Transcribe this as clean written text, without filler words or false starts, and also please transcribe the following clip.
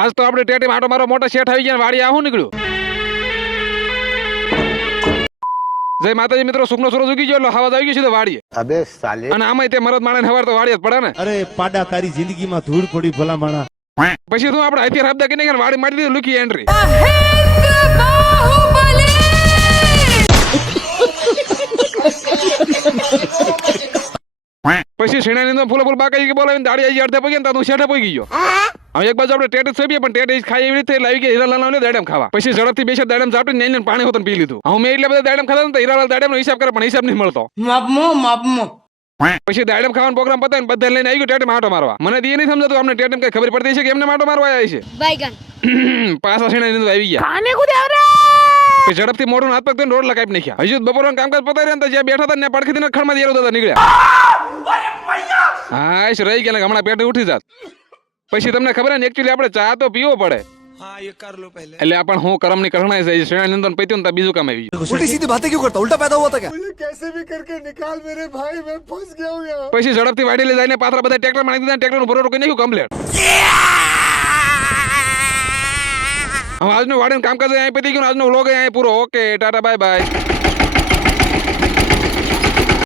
આજ તો આપણે ટેટી માટો મારો મોટો શેઠ આવી ગયા વાડી આવું નીકળ્યું. જય માતાજી મિત્રો, સુખનો સૂરજ ઉગી ગયો એટલે હવા આવી ગઈ છે વાડીએ. અબે સાલે. અને આમાંય તે મરદ માણે હવાર તો વાડીએ જ પડે ને. અરે પાડા તારી જિંદગીમાં ધૂળ પડી ભલા માણા. પછી તું આપણે હથિયાર આપદા કે નહીં વાડી મારી દીધું લુકી એન્ટ્રી. પછી શેણાની અંદર ફૂલ બાકાઈ કે બોલાવીને દાડી આવી અડધે પગી ને તું શેઠે પગી ગયો. હવે એક બાજુ આપણે ટેટી સોંપીએ પણ ટેટી ખાઈ એવી રીતે લાવી ગયા હીરાલાલ દાડમ ખાવા. પછી ઝડપથી બેસે દાડમ ચાપી ને પાણી હોતન પી લીધું. હું મેં એટલે બધા દાડમ ખાતા ને હીરાલાલ દાડમ નો હિસાબ કરે પણ હિસાબ નહીં મળતો. પછી દાડમ ખાવાનો પ્રોગ્રામ પતાવીને બધા લઈને આવી ગયો ટેટી માટો મારવા. મને એ નહીં સમજાતું અમને ટેટમ કઈ ખબર પડતી છે કે એમને માટો મારવા આવ્યા છે. પાછા શેણાની અંદર આવી ગયા. ઝડપથી મોઢું હાથ પગ રોડ લગાવી નાખ્યા. હજુ બપોરનું કામકાજ પતાવી રહ્યા જ્યાં બેઠા હતા ને પડખીથી ખડમાં જેરો દાદા નીકળ્યા. હા રહી ગયા હમણાં પેટે ઉઠી જાત. પછી તમને ખબર ને એકચ્યુઅલી આપણે ચા તો પીવો પડે. એટલે પણ હું કરમની કરણાઈ જાય શેણાની અંદર પીત્યું ને બીજું કામ આવી ગયું. उल्टी सीधी बातें क्यों करता, उल्टा पैदा हुआ था क्या? कैसे भी करके निकाल मेरे भाई, मैं फंस गया हूँ यहाँ. પછી ઝડપથી વાડી લઈ જઈને પાથરા બધા ટ્રેક્ટર મારી દીધા, ટ્રેક્ટર નું ભરો કરી નાખ્યું કમ્પ્લીટ. હવે આજનું વાડીનું કામકાજ અહીં પતી ગયું, આજનો વ્લોગ અહીં પૂરો. Okay tata bye bye.